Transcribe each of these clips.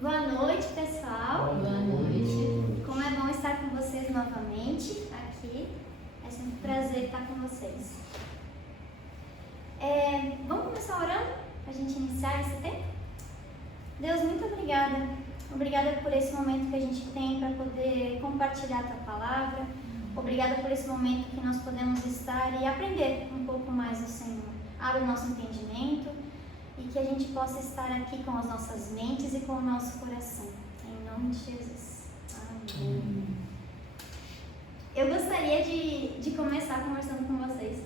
Boa noite, pessoal. Boa noite. Como é bom estar com vocês novamente aqui. É sempre um prazer estar com vocês. Vamos começar orando para a gente iniciar esse tempo? Deus, muito obrigada. Obrigada por esse momento que a gente tem para poder compartilhar a Tua palavra. Obrigada por esse momento que nós podemos estar e aprender um pouco mais do Senhor. Abre o nosso entendimento e que a gente possa estar aqui com as nossas mentes e com o nosso coração. Em nome de Jesus. Amém. Eu gostaria de começar conversando com vocês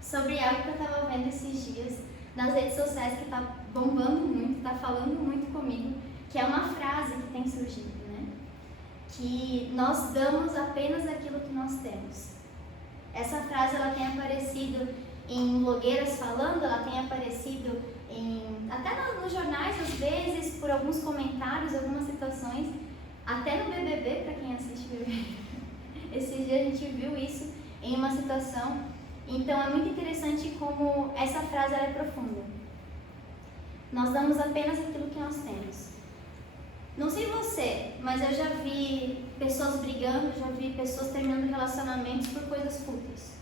sobre algo que eu estava vendo esses dias nas redes sociais que está bombando muito, está falando muito comigo, que é uma frase que tem surgido, né? Que nós damos apenas aquilo que nós temos. Essa frase ela tem aparecido em blogueiras falando, ela tem aparecido até nos jornais às vezes, por alguns comentários, algumas situações, até no BBB, para quem assiste BBB. Esse dia a gente viu isso em uma situação. Então é muito interessante como essa frase ela é profunda. Nós damos apenas aquilo que nós temos. Não sei você, mas eu já vi pessoas brigando, já vi pessoas terminando relacionamentos por coisas fúteis.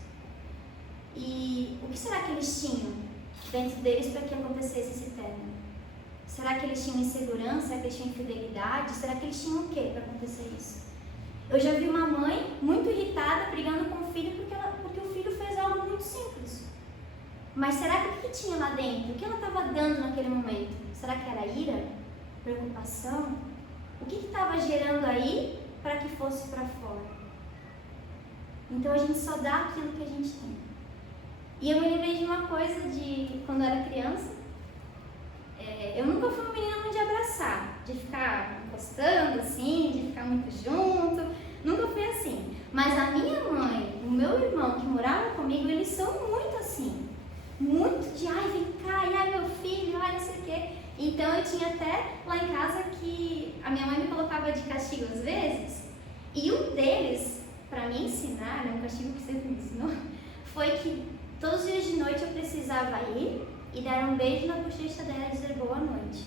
E o que será que eles tinham dentro deles para que acontecesse esse término? Será que eles tinham insegurança? Será que eles tinham infidelidade? Será que eles tinham o quê para acontecer isso? Eu já vi uma mãe muito irritada brigando com o filho porque o filho fez algo muito simples. Mas será que o que tinha lá dentro? O que ela estava dando naquele momento? Será que era ira? Preocupação? O que estava gerando aí para que fosse para fora? Então a gente só dá aquilo que a gente tem. E eu me lembrei de uma coisa de quando eu era criança. Eu nunca fui uma menina muito de abraçar, de ficar encostando assim, de ficar muito junto. Nunca fui assim. Mas a minha mãe, o meu irmão que morava comigo, eles são muito assim. Muito de, ai, vem cá, e ai, meu filho, ai, não sei o quê. Então eu tinha até lá em casa que a minha mãe me colocava de castigo às vezes. E um deles, para me ensinar, um castigo que sempre me ensinou, foi que todos os dias de noite eu precisava ir e dar um beijo na bochecha dela e dizer boa noite.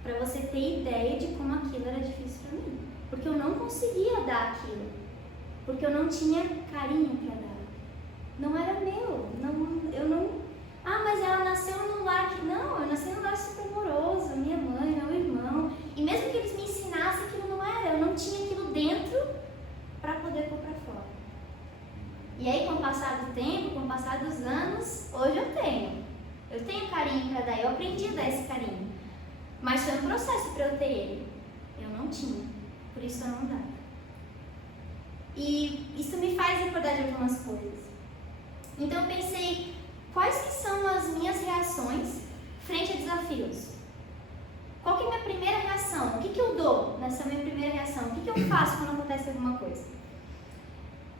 Para você ter ideia de como aquilo era difícil para mim. Porque eu não conseguia dar aquilo. Porque eu não tinha carinho para dar. Não era meu. Eu não... Ah, mas ela nasceu num lar que... Não, eu nasci num lar super amoroso. Minha mãe, meu irmão. E mesmo que eles me ensinassem, aquilo não era. Eu não tinha aquilo dentro para poder pôr para fora. E aí, com o passar do tempo, com o passar dos anos, hoje eu tenho. Eu tenho carinho para dar. Eu aprendi a dar esse carinho. Mas foi um processo para eu ter ele. Eu não tinha. Por isso eu não dava. E isso me faz recordar de algumas coisas. Então eu pensei, quais que são as minhas reações frente a desafios? Qual que é a minha primeira reação? O que eu dou nessa minha primeira reação? O que eu faço quando acontece alguma coisa?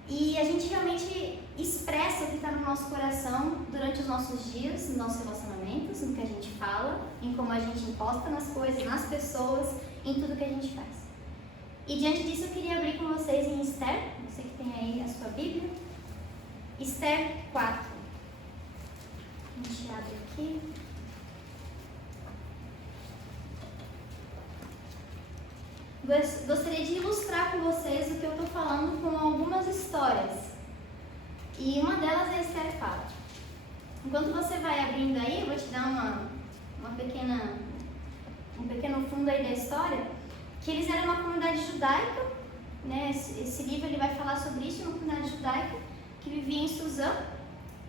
E a gente realmente expressa o que está no nosso coração durante os nossos dias, nos nossos relacionamentos, no que a gente fala, em como a gente imposta nas coisas, nas pessoas, em tudo que a gente faz. E diante disso eu queria abrir com vocês em Esther, você que tem aí a sua Bíblia, Esther 4. A gente abre aqui. Gostaria de ilustrar com vocês o que eu estou falando com algumas histórias. E uma delas é Esther 4. Enquanto você vai abrindo aí, eu vou te dar um pequeno fundo aí da história, que eles eram uma comunidade judaica, né? Esse livro ele vai falar sobre isso, uma comunidade judaica que vivia em Suzã,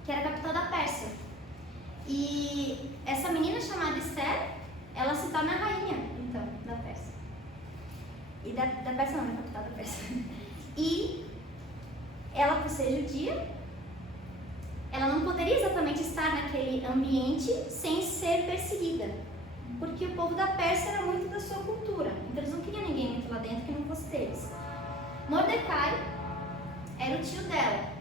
que era a capital da Pérsia. E essa menina chamada Esther, ela se torna a rainha, então, da Pérsia. E da Pérsia não, da capital da Pérsia. E ela, por ser judia, ela não poderia exatamente estar naquele ambiente sem ser perseguida. Porque o povo da Pérsia era muito da sua cultura. Então eles não queriam ninguém muito lá dentro que não fosse deles. Mordecai era o tio dela.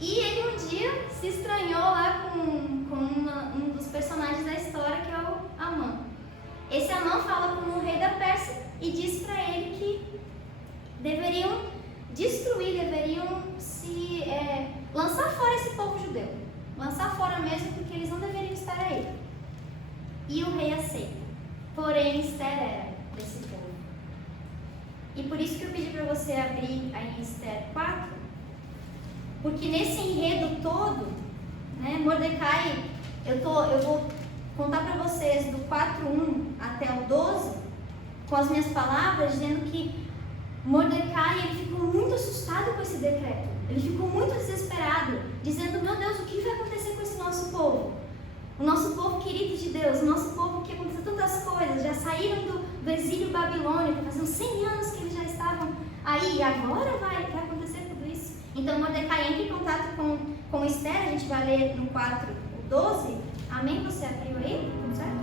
E ele um dia se estranhou lá com um dos personagens da história, que é o Amã. Esse Amã fala com o rei da Pérsia e diz para ele que deveriam destruir, deveriam lançar fora esse povo judeu. Lançar fora mesmo, porque eles não deveriam estar aí. E o rei aceita. Porém, porém Esther era desse povo. E por isso que eu pedi para você abrir aí em Esther 4, porque nesse enredo todo, né, Mordecai, eu vou contar para vocês do 4:1 até o 12, com as minhas palavras, dizendo que Mordecai ele ficou muito assustado com esse decreto. Ele ficou muito desesperado, dizendo: meu Deus, o que vai acontecer com esse nosso povo? O nosso povo querido de Deus, o nosso povo que aconteceu tantas coisas, já saíram do exílio babilônico, faziam 100 anos que eles já estavam aí, e agora vai acontecer tudo isso. Então Mordecai entra em contato com Esther, a gente vai ler no 4:12, amém? Você abriu aí? Tudo certo?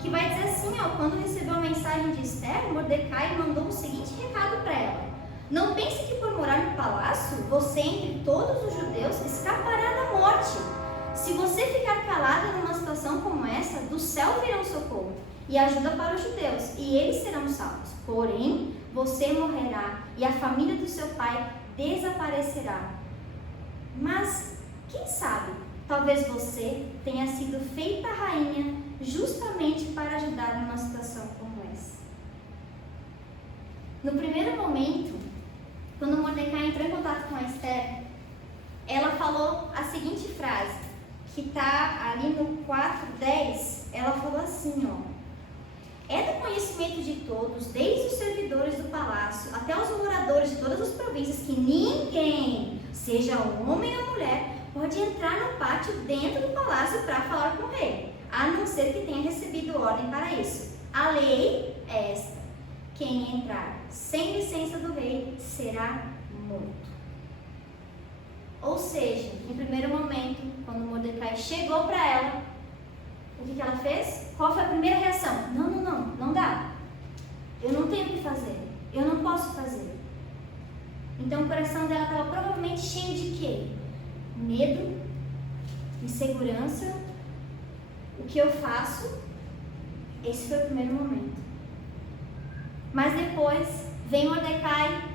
Que vai dizer assim, ó, quando recebeu a mensagem de Esther, Mordecai mandou o seguinte recado para ela: não pense que por morar no palácio, você entre todos os judeus escapará da morte. Se você ficar calada numa situação como essa, do céu virá um socorro e ajuda para os judeus, e eles serão salvos. Porém, você morrerá e a família do seu pai desaparecerá. Mas, quem sabe, talvez você tenha sido feita rainha justamente para ajudar numa situação como essa. No primeiro momento, quando Mordecai entrou em contato com a Esther, ela falou a seguinte frase, que está ali no 4:10, ela falou assim, ó: é do conhecimento de todos, desde os servidores do palácio até os moradores de todas as províncias, que ninguém, seja homem ou mulher, pode entrar no pátio dentro do palácio para falar com o rei, a não ser que tenha recebido ordem para isso. A lei é esta: quem entrar sem licença do rei será morto. Ou seja, em primeiro momento, quando Mordecai chegou para ela, o que ela fez? Qual foi a primeira reação? Não dá. Eu não tenho o que fazer. Eu não posso fazer. Então o coração dela estava provavelmente cheio de quê? Medo, insegurança. O que eu faço? Esse foi o primeiro momento. Mas depois vem Mordecai.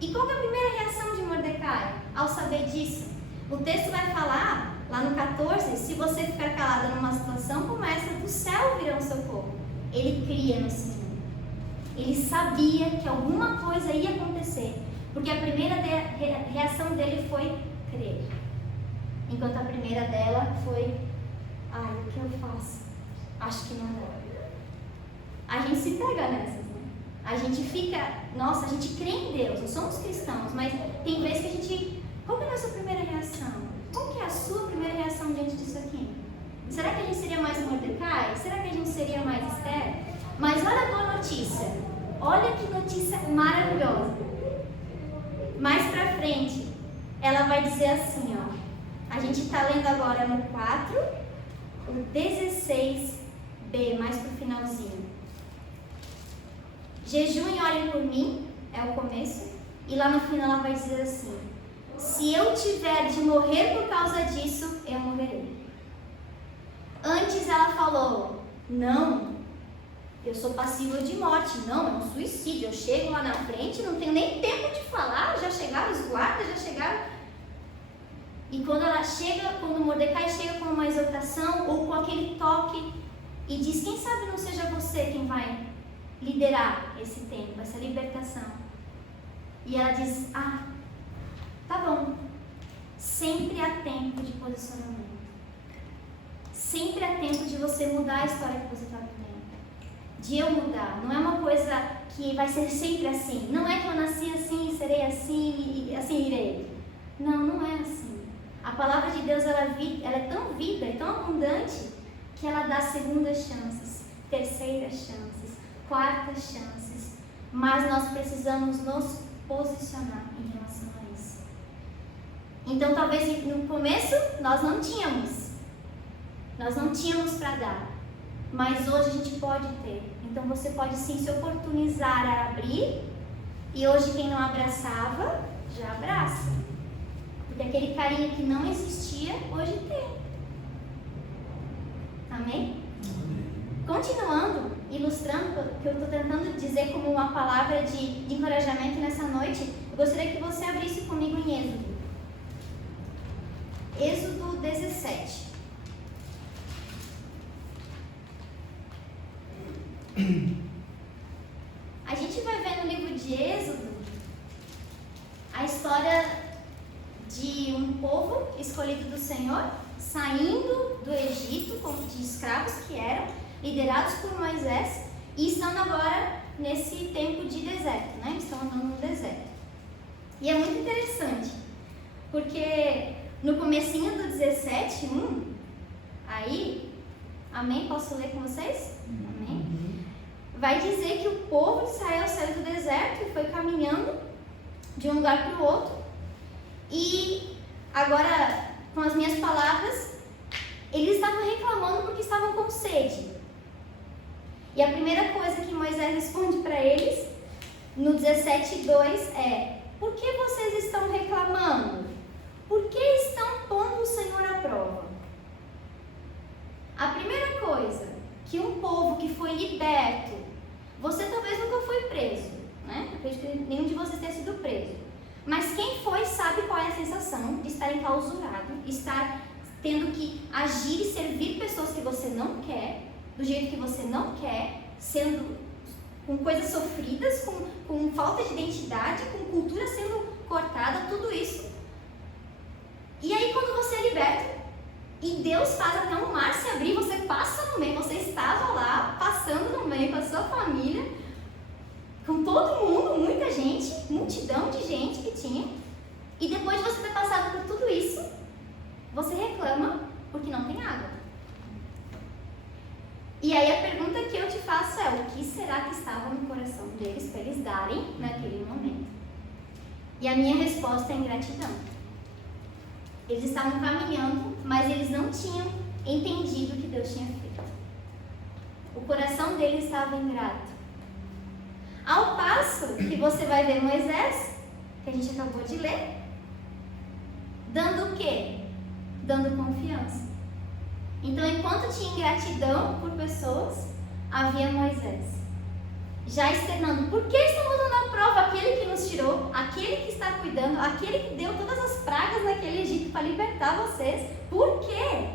E qual é a primeira reação de Mordecai ao saber disso? O texto vai falar, lá no 14, se você ficar calada numa situação como essa, do céu virá um socorro. Ele cria no Senhor. Ele sabia que alguma coisa ia acontecer, porque a primeira reação dele foi crer. Enquanto a primeira dela foi: ai, o que eu faço? Acho que não dá. A gente se pega nessas, né? A gente fica, nossa, a gente crê em Deus, nós somos cristãos, mas tem vezes que a gente, qual que é a nossa primeira reação? Qual que é a sua primeira reação diante disso aqui? Será que a gente seria mais Mordecai? Será que a gente seria mais Esther? Mas olha a boa notícia, olha que notícia maravilhosa. Mais pra frente, ela vai dizer assim, ó, a gente está lendo agora no 4, o 16b, mais pro finalzinho. Jejuem e orem por mim, é o começo, e lá no final ela vai dizer assim: se eu tiver de morrer por causa disso, eu morrerei. Antes ela falou: não, eu sou passível de morte, não, é um suicídio, eu chego lá na frente, não tenho nem tempo de falar, já chegaram os guardas, já chegaram. E quando ela chega, quando Mordecai chega com uma exortação ou com aquele toque e diz: quem sabe não seja você quem vai liderar esse tempo, essa libertação. E ela diz: ah, tá bom. Sempre há tempo de posicionamento. Sempre há tempo de você mudar a história que você está vivendo. De eu mudar. Não é uma coisa que vai ser sempre assim. Não é que eu nasci assim, serei assim e assim irei. Não, não é assim. A palavra de Deus ela é tão viva, é tão abundante, que ela dá segundas chances, terceiras chances, quartas chances. Mas nós precisamos nos posicionar em relação a isso. Então talvez no começo nós não tínhamos para dar, mas hoje a gente pode ter. Então você pode sim se oportunizar a abrir, e hoje quem não abraçava, já abraça. Porque aquele carinho que não existia, hoje tem. Amém? Continuando, ilustrando o que eu estou tentando dizer como uma palavra de encorajamento nessa noite, eu gostaria que você abrisse comigo em Êxodo. Êxodo 17. A gente vai ver no livro de Êxodo a história de um povo escolhido do Senhor saindo do Egito, de escravos que eram, liderados por Moisés, e estão agora nesse tempo de deserto, né? Estão andando no deserto. E é muito interessante, porque no comecinho do 17:1, aí, amém? Posso ler com vocês? Amém? Vai dizer que o povo de Israel saiu do deserto e foi caminhando de um lugar para o outro. E agora, com as minhas palavras, eles estavam reclamando porque estavam com sede. E a primeira coisa que Moisés responde para eles, no 17:2, é: por que vocês estão reclamando? Por que estão pondo o Senhor à prova? A primeira coisa, que um povo que foi liberto, você talvez nunca foi preso, né? Acredito que nenhum de vocês tenha sido preso. Mas quem foi sabe qual é a sensação de estar enclausurado, estar tendo que agir e servir pessoas que você não quer, do jeito que você não quer, sendo com coisas sofridas, com falta de identidade, com cultura sendo cortada, tudo isso. E aí quando você é liberto, e Deus faz até um mar se abrir, você passa no meio, você estava lá, passando no meio com a sua família, com todo mundo, muita gente, multidão de gente que tinha, e depois de você ter passado por tudo isso, você reclama porque não tem água. E aí a pergunta que eu te faço é: o que será que estava no coração deles para eles darem naquele momento? E a minha resposta é ingratidão. Eles estavam caminhando, mas eles não tinham entendido o que Deus tinha feito. O coração deles estava ingrato. Ao passo que você vai ver Moisés, que a gente acabou de ler, dando o quê? Dando confiança. Então, enquanto tinha ingratidão por pessoas, havia Moisés já externando: por que estamos dando a prova aquele que nos tirou, aquele que está cuidando, aquele que deu todas as pragas naquele Egito para libertar vocês? Por quê?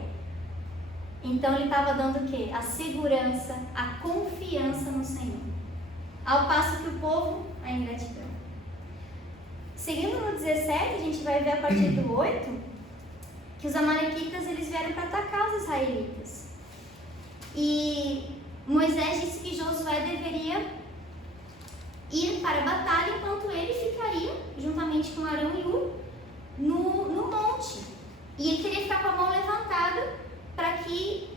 Então ele estava dando o quê? A segurança, a confiança no Senhor. Ao passo que o povo, a ingratidão. Seguindo no 17, a gente vai ver a partir do 8, que os amalequitas eles vieram para atacar os israelitas. E Moisés disse que Josué deveria ir para a batalha, enquanto ele ficaria, juntamente com Arão e Hur, no monte. E ele queria ficar com a mão levantada para que,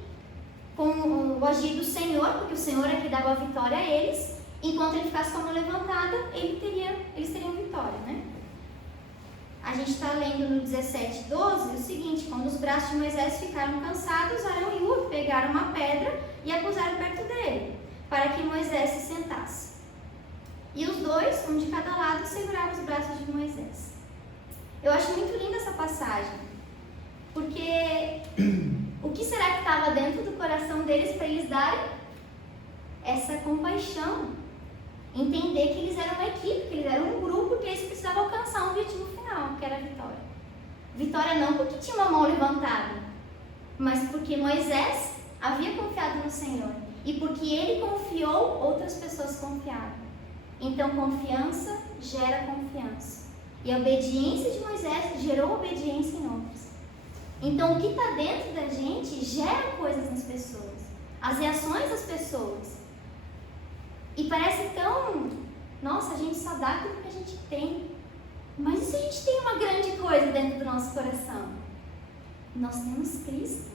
com o agir do Senhor, porque o Senhor é que dava a vitória a eles, enquanto ele ficasse com a mão levantada, eles teriam vitória, né? A gente está lendo no 17:12 o seguinte: quando os braços de Moisés ficaram cansados, Arão e Hur pegaram uma pedra e a puseram perto dele, para que Moisés se sentasse. E os dois, um de cada lado, seguraram os braços de Moisés. Eu acho muito linda essa passagem, porque o que será que estava dentro do coração deles para eles darem essa compaixão? Entender que eles eram uma equipe, que eles eram um grupo, que eles precisavam alcançar um objetivo final, que era a vitória. Vitória não porque tinha uma mão levantada, mas porque Moisés havia confiado no Senhor. E porque ele confiou, outras pessoas confiaram. Então, confiança gera confiança. E a obediência de Moisés gerou obediência em outros. Então, o que está dentro da gente gera coisas nas pessoas. As reações das pessoas. E parece tão... Nossa, a gente só dá aquilo que a gente tem. Mas e se a gente tem uma grande coisa dentro do nosso coração? Nós temos Cristo.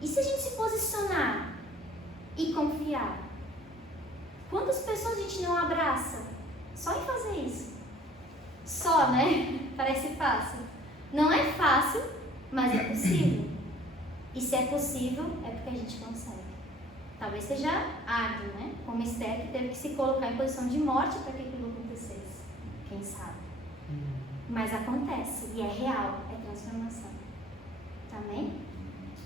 E se a gente se posicionar e confiar? Quantas pessoas a gente não abraça? Só em fazer isso. Só, né? Parece fácil. Não é fácil, mas é possível. E se é possível, é porque a gente consegue. Talvez seja árduo, né? Como Esther, que teve que se colocar em posição de morte para que aquilo acontecesse. Quem sabe? Mas acontece, e é real, é transformação. Amém?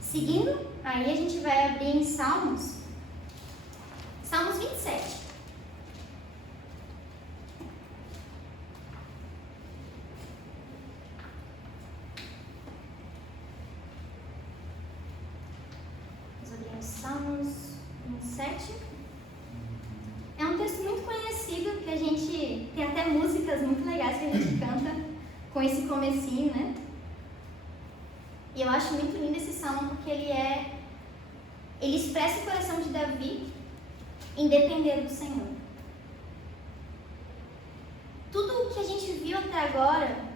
Seguindo, aí a gente vai abrir em Salmos 27. Vamos abrir em Salmos 27. 27. É um texto muito conhecido, que a gente tem até músicas muito legais que a gente canta com esse comecinho, né? E eu acho muito lindo esse salmo porque ele expressa o coração de Davi em depender do Senhor. Tudo o que a gente viu até agora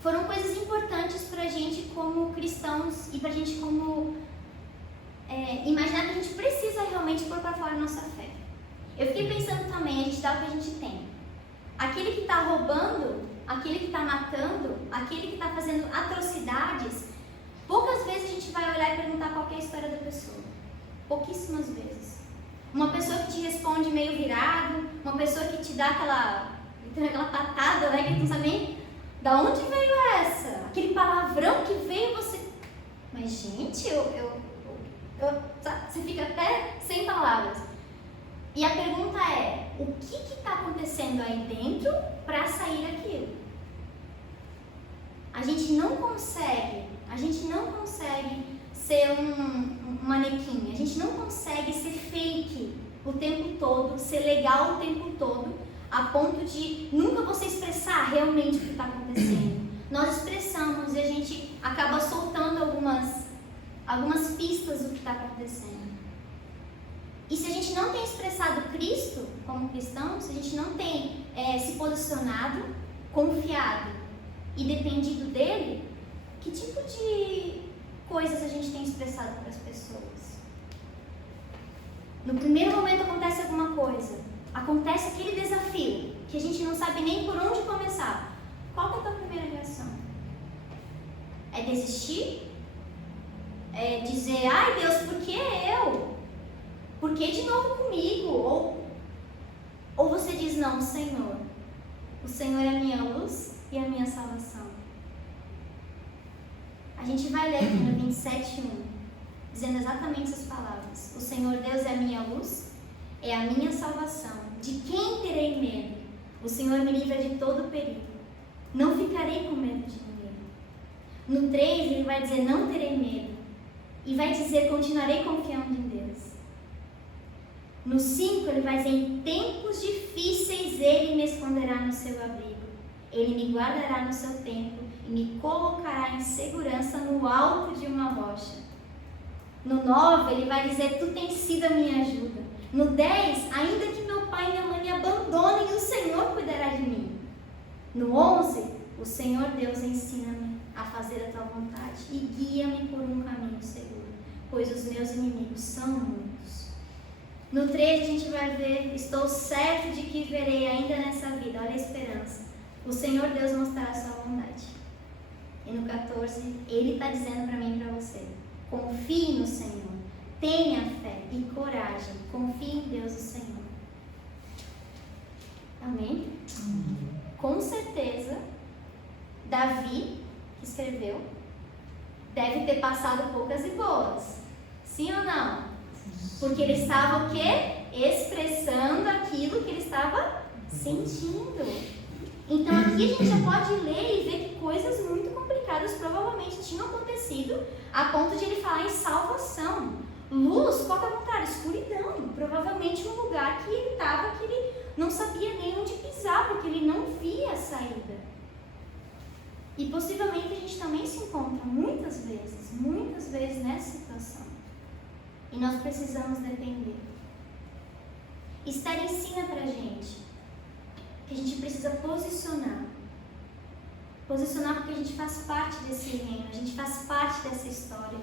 foram coisas importantes para a gente como cristãos e para a gente como imaginar que a gente precisa realmente pôr para fora a nossa fé. Eu fiquei pensando também, a gente dá o que a gente tem. Aquele que está roubando, aquele que está matando, aquele que está fazendo atrocidades, poucas vezes a gente vai olhar e perguntar qual é a história da pessoa. Pouquíssimas vezes. Uma pessoa que te responde meio virado, uma pessoa que te dá aquela patada, né, que tu não sabe nem da onde veio essa? Aquele palavrão que veio você... Mas, gente, você fica até sem palavras. E a pergunta é, o que está acontecendo aí dentro para sair aquilo? A gente não consegue ser um manequim, a gente não consegue ser fake o tempo todo, ser legal o tempo todo, a ponto de nunca você expressar realmente o que está acontecendo. Nós expressamos e a gente acaba soltando algumas pistas do que está acontecendo. E se a gente não tem expressado Cristo como cristão, se a gente não tem se posicionado, confiado e dependido dele, que tipo de coisas a gente tem expressado para as pessoas? No primeiro momento acontece alguma coisa, acontece aquele desafio que a gente não sabe nem por onde começar. Qual que é a tua primeira reação? É desistir? É dizer, ai Deus, por que eu? Por que de novo comigo? Ou você diz, não, Senhor. O Senhor é a minha luz e a minha salvação. A gente vai ler aqui no 27:1, dizendo exatamente essas palavras. O Senhor Deus é a minha luz, é a minha salvação. De quem terei medo? O Senhor me livra de todo perigo. Não ficarei com medo de ninguém. No 3 ele vai dizer, não terei medo. E vai dizer, continuarei confiando em Deus. No 5 ele vai dizer, em tempos difíceis ele me esconderá no seu abrigo. Ele me guardará no seu templo e me colocará em segurança no alto de uma rocha. No 9 ele vai dizer, tu tens sido a minha ajuda. No 10, ainda que meu pai e minha mãe me abandonem, o Senhor cuidará de mim. No 11, o Senhor Deus ensina-me a fazer a tua vontade e guia-me por um caminho seguro, pois os meus inimigos são muitos. No 13 a gente vai ver, estou certo de que verei ainda nessa vida, olha a esperança, o Senhor Deus mostrará a sua bondade. E no 14, Ele está dizendo para mim e para você, confie no Senhor, tenha fé e coragem, confie em Deus o Senhor. Amém? Com certeza, Davi, que escreveu, deve ter passado poucas e boas. Sim ou não? Porque ele estava o quê? Expressando aquilo que ele estava sentindo. Então aqui a gente já pode ler e ver que coisas muito complicadas provavelmente tinham acontecido a ponto de ele falar em salvação. Luz, qual que é a contrário? Escuridão. Provavelmente um lugar que ele estava que ele não sabia nem onde pisar, porque ele não via a saída. E possivelmente a gente também se encontra muitas vezes nessa situação. E nós precisamos depender. Esther ensina pra gente que a gente precisa posicionar. Posicionar porque a gente faz parte desse reino, a gente faz parte dessa história.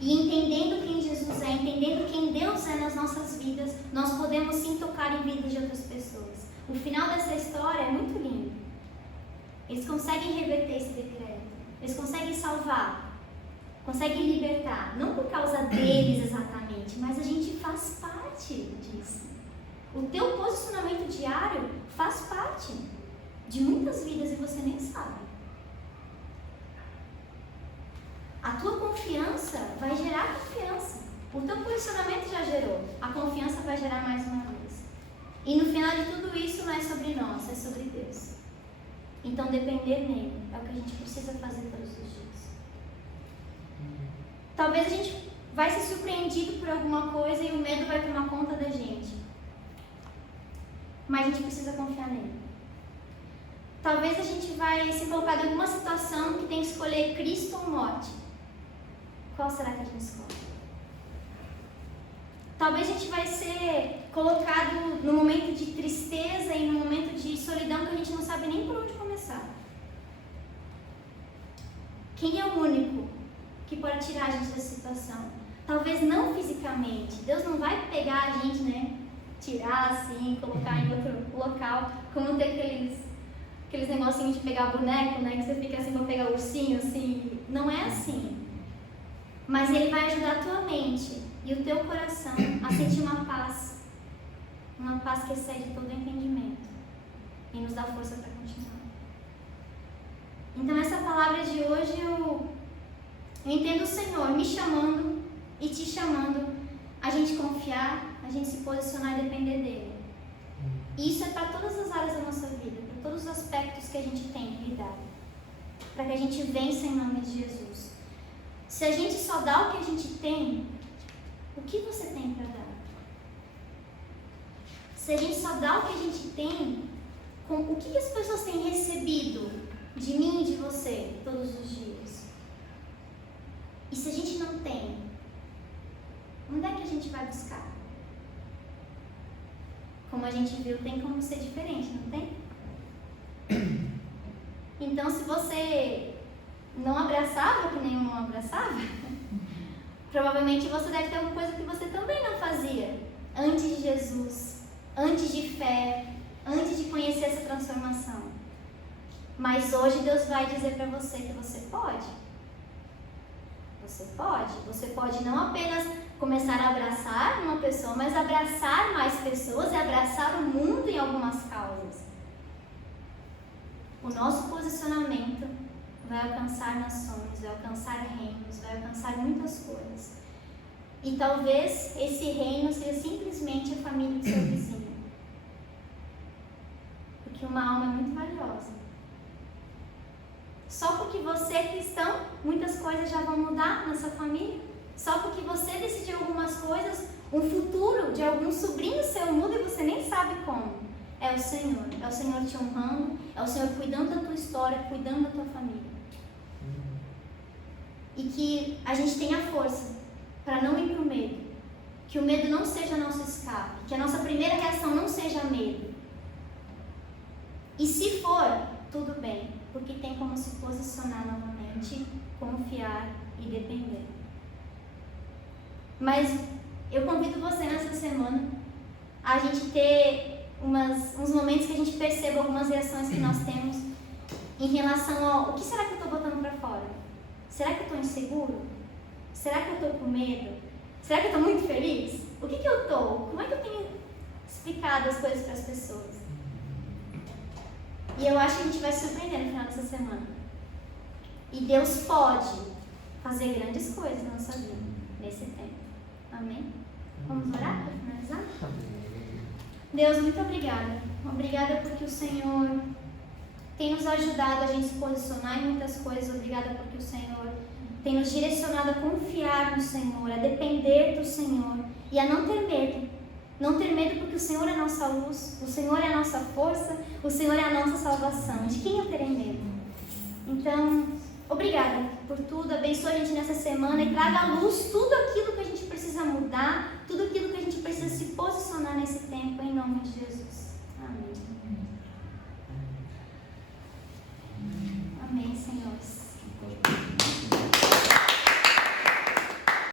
E entendendo quem Jesus é, entendendo quem Deus é nas nossas vidas, nós podemos sim tocar em vidas de outras pessoas. O final dessa história é muito lindo. Eles conseguem reverter esse decreto. Eles conseguem salvar. Conseguem libertar. Não por causa deles exatamente, mas a gente faz parte disso. O teu posicionamento diário faz parte de muitas vidas e você nem sabe. A tua confiança vai gerar confiança. O teu posicionamento já gerou. A confiança vai gerar mais uma vez. E no final de tudo isso não é sobre nós, é sobre Deus. Então depender nele é o que a gente precisa fazer todos os dias. Talvez a gente vai ser surpreendido por alguma coisa e o medo vai mas a gente precisa confiar nele. Talvez a gente vai se colocar em alguma situação que tem que escolher Cristo ou morte. Qual será que a gente escolhe? Talvez a gente vai ser colocado no momento de tristeza e no momento de solidão que a gente não sabe nem por onde começar. Quem é o único que pode tirar a gente dessa situação? Talvez não fisicamente. Deus não vai pegar a gente, né? Tirar assim, colocar em outro local, como tem aqueles negocinhos de pegar boneco, né? Que você fica assim para pegar o ursinho, assim. Não é assim. Mas Ele vai ajudar a tua mente e o teu coração a sentir uma paz que excede todo o entendimento e nos dá força para continuar. Então essa palavra de hoje eu entendo o Senhor me chamando e te chamando a gente confiar, a gente se posicionar e depender dEle. E isso é para todas as áreas da nossa vida, para todos os aspectos que a gente tem que lidar, para que a gente vença em nome de Jesus. Se a gente só dá o que a gente tem, o que você tem para dar? Se a gente só dá o que a gente tem, o que as pessoas têm recebido de mim e de você todos os dias? E se a gente não tem, onde é que a gente vai buscar? Como a gente viu, tem como ser diferente, não tem? Então, se você não abraçava, que nenhum não abraçava, provavelmente você deve ter alguma coisa que você também não fazia antes de Jesus, antes de fé, antes de conhecer essa transformação. Mas hoje Deus vai dizer para você que você pode. Você pode. Você pode não apenas começar a abraçar uma pessoa, mas abraçar mais pessoas e abraçar o mundo em algumas causas. O nosso posicionamento vai alcançar nações, vai alcançar reinos, vai alcançar muitas coisas. E talvez esse reino seja simplesmente a família do seu vizinho. Porque uma alma é muito valiosa. Só porque você é cristão, muitas coisas já vão mudar na sua família. Só porque você decidiu algumas coisas, um futuro de algum sobrinho seu muda e você nem sabe como. É o Senhor te honrando, é o Senhor cuidando da tua história, cuidando da tua família. E que a gente tenha força para não ir para o medo. Que o medo não seja nosso escape, que a nossa primeira reação não seja medo. E se for, tudo bem, porque tem como se posicionar novamente, confiar e depender. Mas eu convido você nessa semana a gente ter uns momentos que a gente perceba algumas reações que nós temos em relação ao o que será que eu estou botando para fora? Será que eu estou inseguro? Será que eu estou com medo? Será que eu estou muito feliz? O que eu estou? Como é que eu tenho explicado as coisas para as pessoas? E eu acho que a gente vai se surpreender no final dessa semana. E Deus pode fazer grandes coisas na nossa vida nesse tempo. Amém? Vamos orar para finalizar? Deus, muito obrigada. Obrigada porque o Senhor tem nos ajudado a gente se posicionar em muitas coisas. Obrigada porque o Senhor tem nos direcionado a confiar no Senhor, a depender do Senhor e a não ter medo. Não ter medo porque o Senhor é a nossa luz, o Senhor é a nossa força, o Senhor é a nossa salvação. De quem eu terei medo? Então, obrigada por tudo. Abençoe a gente nessa semana e traga à luz tudo aquilo que a gente precisa mudar, tudo aquilo que a gente precisa se posicionar nesse tempo, em nome de Jesus. Amém. Amém, Senhor.